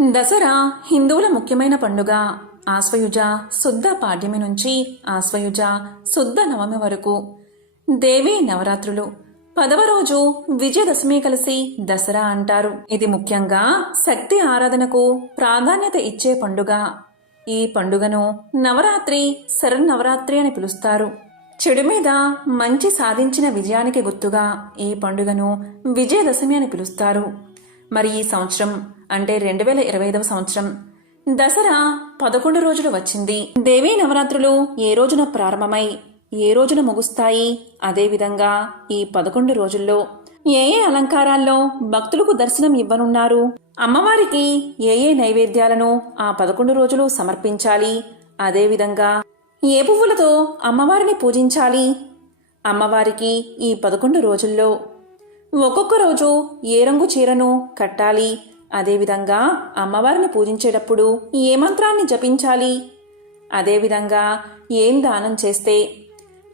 దసరా హిందువుల ముఖ్యమైన పండుగ. ఆశ్వయుజ శుద్ధ పాడ్యమి నుంచి ఆశ్వయుజ శుద్ధ నవమి వరకు. దేవీ నవరాత్రులు. పదవ రోజు విజయదశమి కలిసి దసరా అంటారు. ఇది ముఖ్యంగా శక్తి ఆరాధనకు ప్రాధాన్యత ఇచ్చే పండుగ. ఈ పండుగను నవరాత్రి శరన్నవరాత్రి అని పిలుస్తారు. చెడు మీద మంచి సాధించిన విజయానికి గుర్తుగా ఈ పండుగను విజయదశమి అని పిలుస్తారు. మరి ఈ సంవత్సరం అంటే రెండు వేల ఇరవై ఐదవ సంవత్సరం. దసరా పదకొండు రోజులు వచ్చింది. దేవీ నవరాత్రులు ఏ రోజున ప్రారంభమై ఏ రోజున ముగుస్తాయి? అదేవిధంగా ఈ పదకొండు రోజుల్లో ఏ ఏ అలంకారాల్లో భక్తులకు దర్శనం ఇవ్వనున్నారు? అమ్మవారికి ఏ ఏ నైవేద్యాలను ఆ పదకొండు రోజులు సమర్పించాలి? అదేవిధంగా ఏ పువ్వులతో అమ్మవారిని పూజించాలి? అమ్మవారికి ఈ పదకొండు రోజుల్లో ఒక్కొక్క రోజు ఏ రంగు చీరను కట్టాలి? అదేవిధంగా అమ్మవారిని పూజించేటప్పుడు ఏ మంత్రాన్ని జపించాలి? అదేవిధంగా ఏం దానం చేస్తే?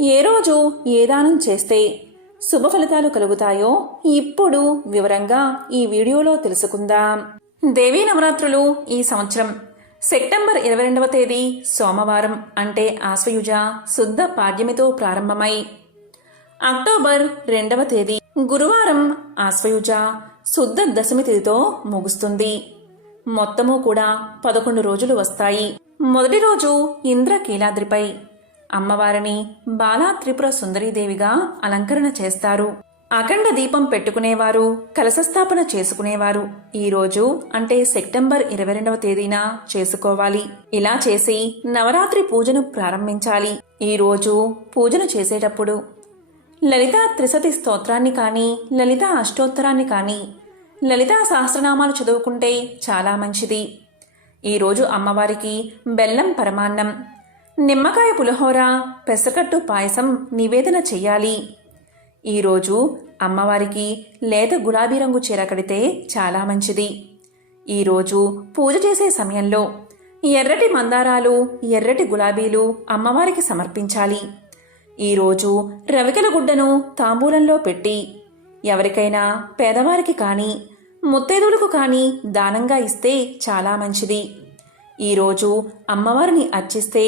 ఏ రోజు ఏ దానం చేస్తే శుభ ఫలితాలు కలుగుతాయో ఇప్పుడు వివరంగా ఈ వీడియోలో తెలుసుకుందాం. దేవీ నవరాత్రులు ఈ సంవత్సరం సెప్టెంబర్ ఇరవై రెండవ తేదీ సోమవారం అంటే ఆశ్వయుజ శుద్ధ పాడ్యమితో ప్రారంభమై అక్టోబర్ రెండవ తేదీ గురువారం ఆశ్వయుజ శుద్ధ దశమి తిథితో ముగుస్తుంది. మొత్తము కూడా పదకొండు రోజులు వస్తాయి. మొదటి రోజు ఇంద్రకీలాద్రిపై అమ్మవారిని బాలా త్రిపుర సుందరీదేవిగా అలంకరణ చేస్తారు. అఖండ దీపం పెట్టుకునేవారు కలశస్థాపన చేసుకునేవారు. ఈ రోజు అంటే సెప్టెంబర్ ఇరవై రెండవ తేదీన చేసుకోవాలి. ఇలా చేసి నవరాత్రి పూజను ప్రారంభించాలి. ఈ రోజు పూజను చేసేటప్పుడు లలిత త్రిసతి స్తోత్రాన్ని కానీ లలిత అష్టోత్తరాన్ని కానీ లలితా సహస్రనామాలు చదువుకుంటే చాలా మంచిది. ఈరోజు అమ్మవారికి బెల్లం పరమాన్నం నిమ్మకాయ పులిహోర పెసకట్టు పాయసం నివేదన చెయ్యాలి. ఈరోజు అమ్మవారికి లేత గులాబీ రంగు చీర కడితే చాలా మంచిది. ఈరోజు పూజ చేసే సమయంలో ఎర్రటి మందారాలు ఎర్రటి గులాబీలు అమ్మవారికి సమర్పించాలి. ఈరోజు రవికెల గుడ్డను తాంబూలంలో పెట్టి ఎవరికైనా పేదవారికి కానీ ముత్తైదులకు కానీ దానంగా ఇస్తే చాలా మంచిది. ఈరోజు అమ్మవారిని అర్చిస్తే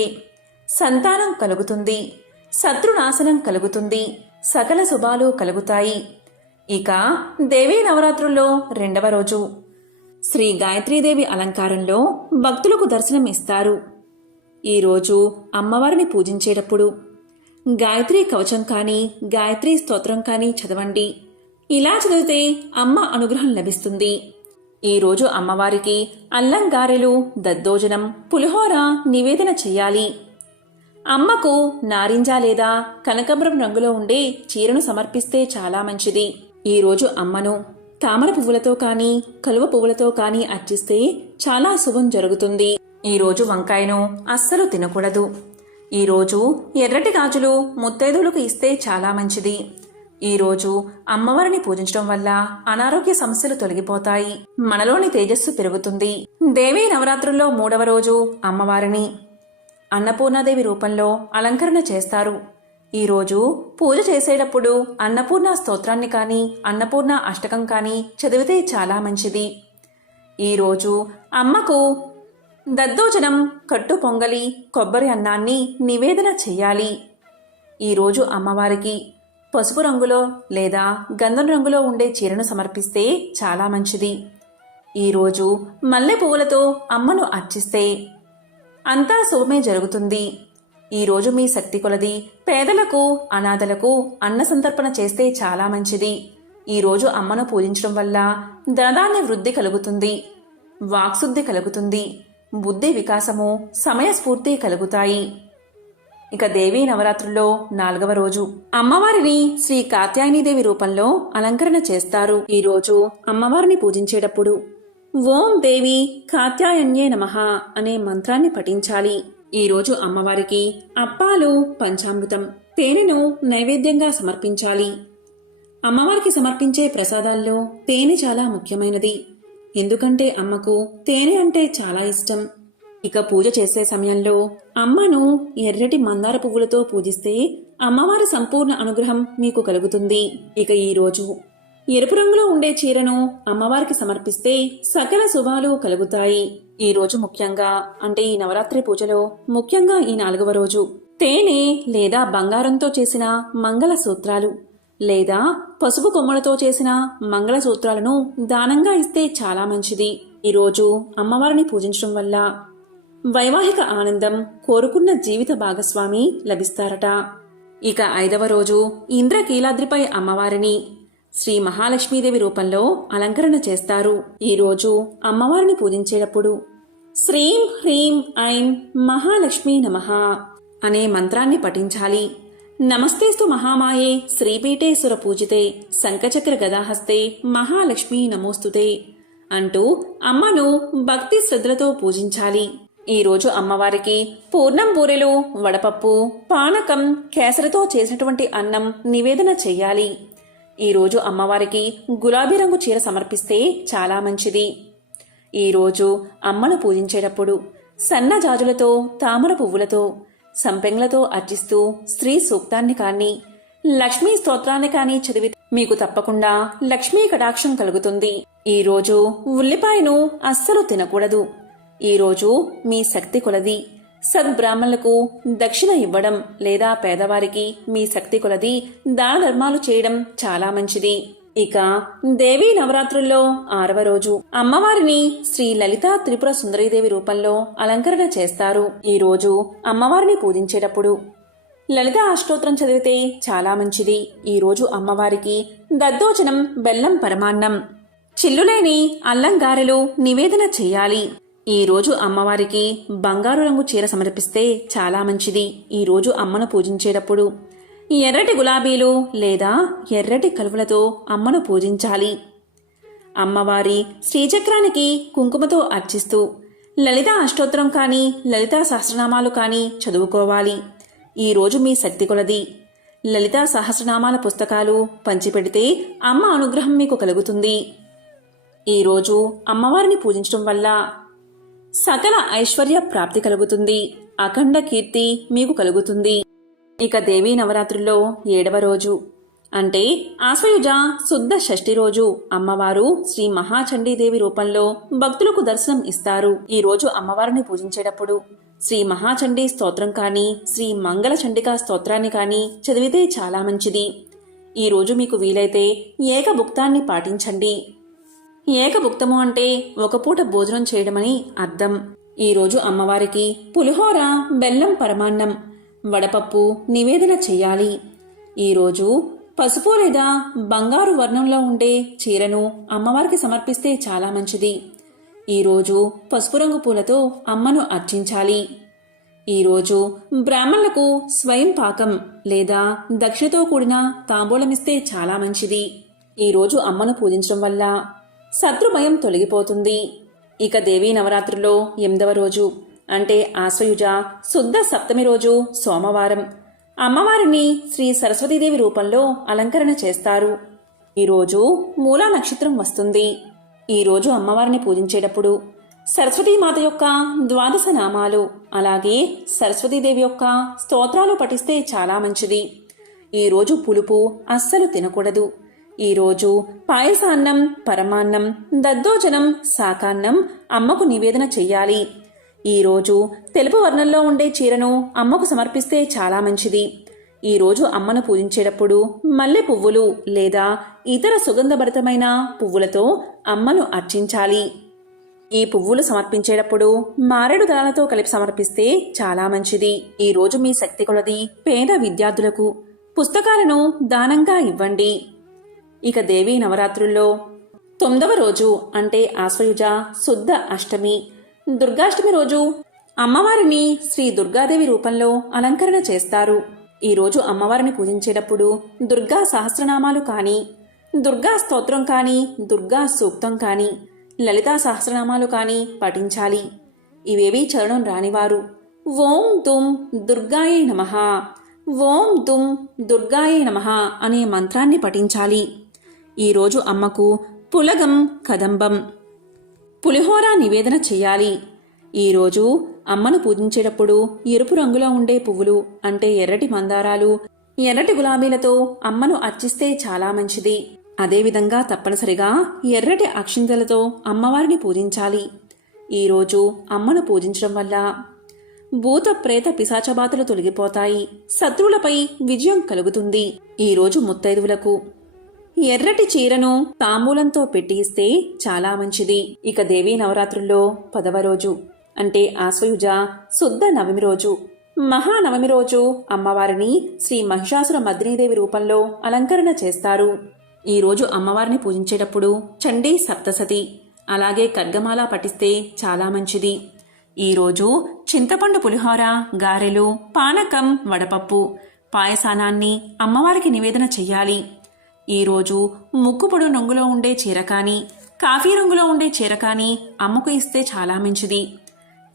సంతానం కలుగుతుంది శత్రునాశనం కలుగుతుంది సకల శుభాలు కలుగుతాయి. ఇక దేవీ నవరాత్రుల్లో రెండవ రోజు. శ్రీ గాయత్రీదేవి అలంకారంలో భక్తులకు దర్శనం ఇస్తారు ఈరోజు అమ్మవారిని పూజించేటప్పుడు గాయత్రి కవచం కానీ గాయత్రి స్తోత్రం కానీ చదవండి. ఇలా చదివితే అమ్మ అనుగ్రహం లభిస్తుంది. ఈరోజు అమ్మవారికి అల్లం గారెలు దద్దోజనం పులిహోర నివేదన చెయ్యాలి అమ్మకు నారింజ లేదా కనకబరం రంగులో ఉండే చీరను సమర్పిస్తే చాలా మంచిది. ఈరోజు అమ్మను తామర పువ్వులతో కానీ కలువ పువ్వులతో కానీ అర్చిస్తే చాలా శుభం జరుగుతుంది. ఈరోజు వంకాయను అస్సలు తినకూడదు. ఈరోజు ఎర్రటి గాజులు ముత్తైదువులకు ఇస్తే చాలా మంచిది. ఈరోజు అమ్మవారిని పూజించడం వల్ల అనారోగ్య సమస్యలు తొలగిపోతాయి. మనలోని తేజస్సు పెరుగుతుంది. దేవీ నవరాత్రుల్లో మూడవ రోజు అమ్మవారిని. అన్నపూర్ణాదేవి రూపంలో అలంకరణ చేస్తారు. ఈరోజు పూజ చేసేటప్పుడు అన్నపూర్ణ స్తోత్రాన్ని కానీ అన్నపూర్ణ అష్టకం కానీ చదివితే చాలా మంచిది. ఈరోజు అమ్మకు దద్దోజనం కట్టు పొంగలి కొబ్బరి అన్నాన్ని నివేదన చెయ్యాలి. ఈరోజు అమ్మవారికి పసుపు రంగులో లేదా గంధం రంగులో ఉండే చీరను సమర్పిస్తే చాలా మంచిది. ఈరోజు మల్లె పువ్వులతో అమ్మను అర్చిస్తే అంతా శుభమే జరుగుతుంది. ఈరోజు మీ శక్తి కొలది పేదలకు అనాథలకు అన్న సంతర్పణ చేస్తే చాలా మంచిది. ఈరోజు అమ్మను పూజించడం వల్ల ధనధాన్య వృద్ధి కలుగుతుంది వాక్శుద్ధి కలుగుతుంది. బుద్ధి వికాసము సమయస్ఫూర్తి కలుగుతాయి. ఇక దేవీ నవరాత్రుల్లో నాలుగవ రోజు. అమ్మవారిని శ్రీ కాత్యాయనీదేవి రూపంలో అలంకరణ చేస్తారు. ఈ రోజు అమ్మవారిని పూజించేటప్పుడు ఓం దేవి కాత్యాయన్యే నమః అనే మంత్రాన్ని పఠించాలి. ఈ రోజు అమ్మవారికి అప్పాలు పంచామృతం తేనెను నైవేద్యంగా సమర్పించాలి. అమ్మవారికి సమర్పించే ప్రసాదాల్లో తేనె చాలా ముఖ్యమైనది. ఎందుకంటే అమ్మకు తేనె అంటే చాలా ఇష్టం. ఇక పూజ చేసే సమయంలో అమ్మను ఎర్రటి మందార పువ్వులతో పూజిస్తే అమ్మవారి సంపూర్ణ అనుగ్రహం మీకు కలుగుతుంది. ఇక ఈ రోజు ఎరుపు రంగులో ఉండే చీరను అమ్మవారికి సమర్పిస్తే సకల శుభాలు కలుగుతాయి. ఈ రోజు ముఖ్యంగా అంటే ఈ నవరాత్రి పూజలో ముఖ్యంగా ఈ నాలుగవ రోజు తేనె లేదా బంగారంతో చేసిన మంగళ సూత్రాలు లేదా పసుపు కొమ్మలతో చేసిన మంగళసూత్రాలను దానంగా ఇస్తే చాలా మంచిది. ఈరోజు అమ్మవారిని పూజించడం వల్ల వైవాహిక ఆనందం కోరుకున్న జీవిత భాగస్వామి లభిస్తారట. ఇక ఐదవ రోజు ఇంద్రకీలాద్రిపై అమ్మవారిని శ్రీ మహాలక్ష్మీదేవి రూపంలో అలంకరణ చేస్తారు. ఈరోజు అమ్మవారిని పూజించేటప్పుడు శ్రీం హ్రీం ఐం మహాలక్ష్మీ నమః అనే మంత్రాన్ని పఠించాలి. నమస్తేస్తు మహామాయే శ్రీపీఠేశ్వర పూజితే శంఖచక్ర గదాహస్తే మహాలక్ష్మీ నమోస్తుతే. అంటూ అమ్మను భక్తి శ్రద్ధలతో పూజించాలి. ఈరోజు అమ్మవారికి పూర్ణం బూరెలు వడపప్పు పానకం కేసరితో చేసినటువంటి అన్నం నివేదన చెయ్యాలి ఈరోజు అమ్మవారికి గులాబీ రంగు చీర సమర్పిస్తే చాలా మంచిది. ఈరోజు అమ్మను పూజించేటప్పుడు సన్న జాజులతో తామర పువ్వులతో సంపెంగ్లతో అర్చిస్తూ స్త్రీ సూక్తాన్ని కానీ లక్ష్మీ స్తోత్రాన్ని కానీ చదివి మీకు తప్పకుండా లక్ష్మీ కటాక్షం కలుగుతుంది. ఈ రోజు ఉల్లిపాయను అస్సలు తినకూడదు. ఈ రోజు మీ శక్తి కొలది. సద్బ్రాహ్మణులకు దక్షిణ ఇవ్వడం లేదా పేదవారికి మీ శక్తి కొలది దాన ధర్మాలు చేయడం చాలా మంచిది. ఇక దేవీ నవరాత్రుల్లో ఆరవ రోజు. అమ్మవారిని శ్రీ లలిత త్రిపుర సుందరీదేవి రూపంలో అలంకరణ చేస్తారు. ఈ రోజు అమ్మవారిని పూజించేటప్పుడు లలిత అష్టోత్తరం చదివితే చాలా మంచిది. ఈ రోజు అమ్మవారికి దద్దోజనం బెల్లం పరమాన్నం చిల్లులేని అల్లంగారెలు నివేదన చేయాలి. ఈ రోజు అమ్మవారికి బంగారు రంగు చీర సమర్పిస్తే చాలా మంచిది. ఈ రోజు అమ్మను పూజించేటప్పుడు ఎర్రటి గులాబీలు లేదా ఎర్రటి కలువలతో అమ్మను పూజించాలి. అమ్మవారి శ్రీచక్రానికి కుంకుమతో అర్చిస్తూ లలిత అష్టోత్తరం కానీ లలితా సహస్రనామాలు కానీ చదువుకోవాలి. ఈ రోజు మీ శక్తి కొలది. లలితా సహస్రనామాల పుస్తకాలు పంచిపెడితే అమ్మ అనుగ్రహం మీకు కలుగుతుంది. ఈరోజు అమ్మవారిని పూజించడం వల్ల సకల ఐశ్వర్య ప్రాప్తి కలుగుతుంది. అఖండ కీర్తి మీకు కలుగుతుంది. ఇక దేవీ నవరాత్రుల్లో ఏడవ రోజు. అంటే ఆశ్వయుజ శుద్ధ షష్ఠి రోజు. అమ్మవారు శ్రీ మహాచండీదేవి రూపంలో భక్తులకు దర్శనం ఇస్తారు. ఈ రోజు అమ్మవారిని పూజించేటప్పుడు శ్రీ మహాచండీ స్తోత్రం కానీ శ్రీ మంగళ చండికా స్తోత్రాన్ని కానీ చదివితే చాలా మంచిది. ఈ రోజు మీకు వీలైతే ఏకభుక్తాన్ని పాటించండి. ఏకభుక్తము అంటే ఒక పూట భోజనం చేయడమని అర్థం. ఈరోజు అమ్మవారికి పులిహోర బెల్లం పరమాన్నం వడపప్పు నివేదన చెయ్యాలి. ఈరోజు పసుపు లేదా బంగారు వర్ణంలో ఉండే చీరను అమ్మవారికి సమర్పిస్తే చాలా మంచిది. ఈరోజు పసుపు రంగు పూలతో అమ్మను అర్చించాలి. ఈరోజు బ్రాహ్మణులకు స్వయం పాకం లేదా దక్షిణతో కూడిన తాంబూలమిస్తే చాలా మంచిది. ఈరోజు అమ్మను పూజించడం వల్ల శత్రు భయం తొలగిపోతుంది. ఇక దేవీ నవరాత్రిలో ఎనిమిదవ రోజు అంటే ఆశ్వయుజ శుద్ధ సప్తమి రోజు సోమవారం. అమ్మవారిని శ్రీ సరస్వతీదేవి రూపంలో అలంకరణ చేస్తారు. ఈరోజు మూలా నక్షత్రం వస్తుంది. ఈరోజు అమ్మవారిని పూజించేటప్పుడు సరస్వతీమాత యొక్క ద్వాదశ నామాలు అలాగే సరస్వతీదేవి యొక్క స్తోత్రాలు పఠిస్తే చాలా మంచిది. ఈరోజు పులుపు అస్సలు తినకూడదు. ఈరోజు పాయసాన్నం పరమాన్నం దద్దోజనం శాకాన్నం అమ్మకు నివేదన చెయ్యాలి. ఈరోజు తెలుపు వర్ణంలో ఉండే చీరను అమ్మకు సమర్పిస్తే చాలా మంచిది. ఈరోజు అమ్మను పూజించేటప్పుడు మల్లె పువ్వులు లేదా ఇతర సుగంధభరితమైన పువ్వులతో అమ్మను అర్చించాలి. ఈ పువ్వులు సమర్పించేటప్పుడు మారేడు దళాలతో కలిపి సమర్పిస్తే చాలా మంచిది. ఈ రోజు మీ శక్తి కొలది పేద విద్యార్థులకు పుస్తకాలను దానంగా ఇవ్వండి. ఇక దేవీ నవరాత్రుల్లో తొమ్మిదవ రోజు అంటే ఆశ్వయుజ శుద్ధ అష్టమి. దుర్గాష్టమి రోజు అమ్మవారిని శ్రీ దుర్గాదేవి రూపంలో అలంకరణ చేస్తారు. ఈరోజు అమ్మవారిని పూజించేటప్పుడు దుర్గా సహస్రనామాలు కానీ దుర్గా స్తోత్రం కానీ దుర్గా సూక్తం కానీ లలితా సహస్రనామాలు కానీ పఠించాలి. ఇవేవీ చదవడం రానివారు. ఓం దుమ్ దుర్గాయే నమః. ఓం దుమ్ దుర్గాయే నమః అనే మంత్రాన్ని పఠించాలి. ఈరోజు అమ్మకు పులగం కదంబం. పులిహోర నివేదన చెయ్యాలి ఈరోజు అమ్మను పూజించేటప్పుడు ఎరుపు రంగులో ఉండే పువ్వులు అంటే ఎర్రటి మందారాలు ఎర్రటి గులాబీలతో అమ్మను అర్చిస్తే చాలా మంచిది. అదేవిధంగా తప్పనిసరిగా ఎర్రటి అక్షింతలతో అమ్మవారిని పూజించాలి. ఈరోజు అమ్మను పూజించడం వల్ల భూత ప్రేత పిశాచబాతలు తొలగిపోతాయి. శత్రువులపై విజయం కలుగుతుంది. ఈరోజు ముత్తైదువులకు ఎర్రటి చీరను తాంబూలంతో పెట్టి ఇస్తే చాలా మంచిది. ఇక దేవీ నవరాత్రుల్లో పదవ రోజు. అంటే ఆశ్వయుజ శుద్ధ నవమి రోజు. మహానవమి రోజు అమ్మవారిని శ్రీ మహిషాసుర మద్రీదేవి రూపంలో అలంకరణ చేస్తారు. ఈరోజు అమ్మవారిని పూజించేటప్పుడు చండీ సప్తసతి అలాగే ఖడ్గమాల పఠిస్తే చాలా మంచిది. ఈరోజు చింతపండు పులిహోర గారెలు పానకం వడపప్పు. పాయసానాన్ని అమ్మవారికి నివేదన చెయ్యాలి. ఈరోజు ముక్కుపొడు రంగులో ఉండే చీర కానీ కాఫీ రంగులో ఉండే చీర కానీ అమ్మకు ఇస్తే చాలా మంచిది.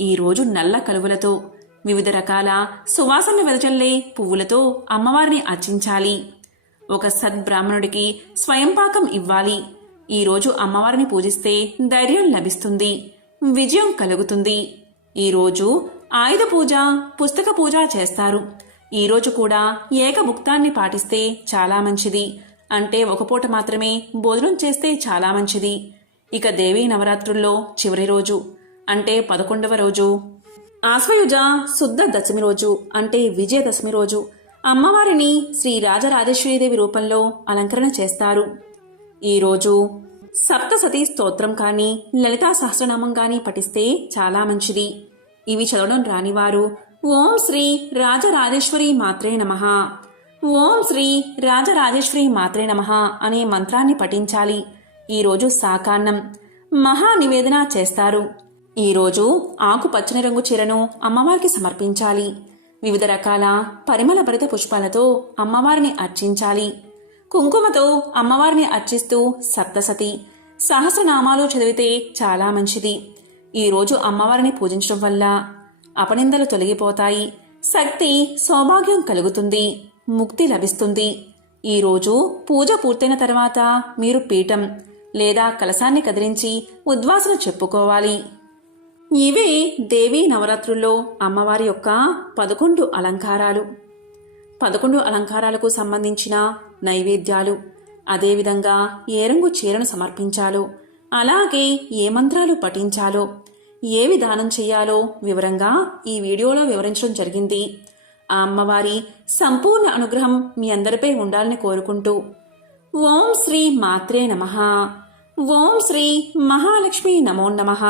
ఈరోజు నల్ల కలువలతో వివిధ రకాల సువాసన వెదజల్లే పువ్వులతో అమ్మవారిని అర్చించాలి. ఒక సద్బ్రాహ్మణుడికి స్వయంపాకం ఇవ్వాలి. ఈరోజు అమ్మవారిని పూజిస్తే ధైర్యం లభిస్తుంది విజయం కలుగుతుంది. ఈరోజు ఆయుధ పూజ పుస్తక పూజ చేస్తారు. ఈరోజు కూడా ఏకభుక్తాన్ని పాటిస్తే చాలా మంచిది. అంటే ఒక పూట మాత్రమే భోజనం చేస్తే చాలా మంచిది. ఇక దేవీ నవరాత్రుల్లో చివరి రోజు అంటే పదకొండవ రోజు. ఆశ్వయుజ శుద్ధ దశమి రోజు అంటే విజయదశమి రోజు అమ్మవారిని శ్రీ రాజరాజేశ్వరీదేవి రూపంలో అలంకరణ చేస్తారు. ఈరోజు సప్తసతీ స్తోత్రం కానీ లలితా సహస్రనామం కానీ పఠిస్తే చాలా మంచిది. ఇవి చదవడం రానివారు. ఓం శ్రీ రాజరాజేశ్వరి మాత్రే నమః. ఓం శ్రీ రాజరాజేశ్వరి మాత్రే నమః అనే మంత్రాన్ని పఠించాలి. ఈరోజు సాకాన్నం. మహా నివేదన చేస్తారు. ఈరోజు ఆకుపచ్చని రంగు చీరను అమ్మవారికి సమర్పించాలి. వివిధ రకాల పరిమళ భరిత పుష్పాలతో అమ్మవారిని అర్చించాలి. కుంకుమతో అమ్మవారిని అర్చిస్తూ సప్తసతి సహస్రనామాలు చదివితే చాలా మంచిది. ఈరోజు అమ్మవారిని పూజించడం వల్ల అపనిందలు తొలగిపోతాయి. శక్తి సౌభాగ్యం కలుగుతుంది. ముక్తి లభిస్తుంది. ఈరోజు పూజ పూర్తయిన తర్వాత మీరు పీఠం లేదా కలశాన్ని కదిలించి ఉద్వాసన చెప్పుకోవాలి. ఇవే దేవీ నవరాత్రుల్లో అమ్మవారి యొక్క పదకొండు అలంకారాలు. పదకొండు అలంకారాలకు సంబంధించిన నైవేద్యాలు అదేవిధంగా ఏ రంగు చీరను సమర్పించాలో అలాగే ఏ మంత్రాలు పఠించాలో ఏ విధానం చేయాలో వివరంగా ఈ వీడియోలో వివరించడం జరిగింది. ఆ అమ్మవారి సంపూర్ణ అనుగ్రహం మీ అందరిపై ఉండాలని కోరుకుంటూ ఓం శ్రీ మాత్రే నమః. ఓం శ్రీ మహాలక్ష్మి నమో నమః.